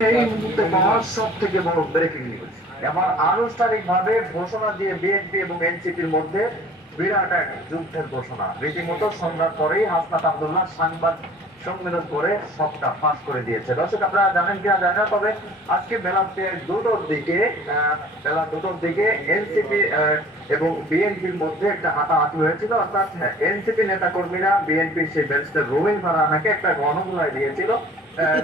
এই মুহূর্তে পাওয়ার সব থেকে বড় ব্রেকিং নিউজ। এবার আনুষ্ঠানিকভাবে ঘোষণা দিয়ে বিএনপি এবং এনসিপির মধ্যে বিরাট এক যুদ্ধের ঘোষণা। রীতিমতো সন্ধ্যার পরেই হাসনাত আব্দুল্লাহ সংবাদ সম্মেলন করে সবটা ফাঁস করে দিয়েছে। দর্শক, আপনারা জানেন কিনা জানেন না, তবে আজকে বেলা দুটোর দিকে এনসিপি এবং বিএনপির মধ্যে একটা হাতাহাতি হয়েছিল। অর্থাৎ এনসিপি নেতা কর্মীরা বিএনপির সেই ব্যারিস্টার রুমিন ফারহানাকে একটা গণধোলাই দিয়েছিল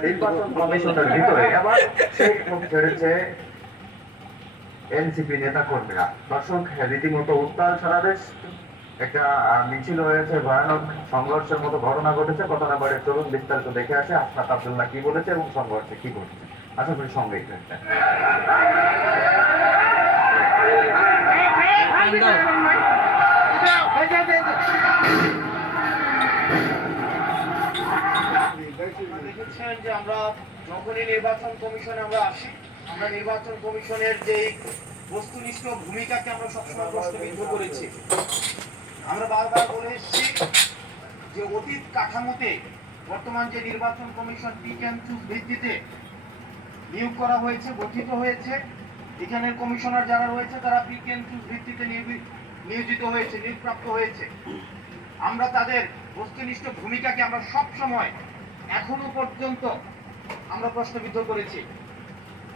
নির্বাচন কমিশনের ভিতরে। আবার সেই মুখ ছেড়েছে এনসিপি নেতা কর্মীরা। দর্শক, রীতিমতো উত্তাল সারা দেশ। একটা মিছিল হয়েছে, ভয়ানক সংঘর্ষের মতো ঘটনা ঘটেছে। ঘটনা বাড়ে চলুন বিস্তারিত দেখে আসে হাসনাত আব্দুল্লাহ কি বলেছে এবং সংঘর্ষে কি ঘটেছে। আশা করি সঙ্গেই থাকবেন। দেখেছেন যে আমরা যখনই নির্বাচন কমিশনে আমরা আসি, আমরা নির্বাচন কমিশনের যে বস্তুনিষ্ঠ ভূমিকাকে আমরা সবসময় প্রশ্নবিদ্ধ করেছি। আমরা বারবার বলে এসেছি যে অতীত কাঠামোতে বর্তমান যে নির্বাচন কমিশন পিক অ্যান্ড চুজ ভিত্তিতে নিয়োগ করা হয়েছে, গঠিত হয়েছে, এখানের কমিশনার যারা রয়েছে তারা পিক অ্যান্ড চুজ ভিত্তিতে নিয়োজিত হয়েছে, নিয়োগপ্রাপ্ত হয়েছে। আমরা তাদের বস্তুনিষ্ঠ ভূমিকাকে আমরা সব সময় এখনো পর্যন্ত আমরা প্রশ্নবিদ্ধ করেছি।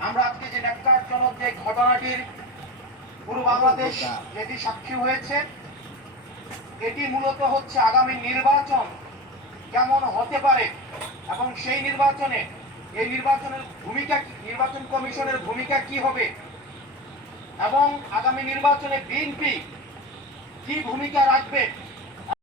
আমরা আজকে যে ন্যাক্কারজনক যে ঘটনাটির পুরো বাংলাদেশ যেটি সাক্ষী হয়েছে, এটি মূলত হচ্ছে আগামী নির্বাচন কেমন হতে পারে এবং সেই নির্বাচনে এই নির্বাচনের ভূমিকা, নির্বাচন কমিশনের ভূমিকা কি হবে এবং আগামী নির্বাচনে বিএনপি কি ভূমিকা রাখবে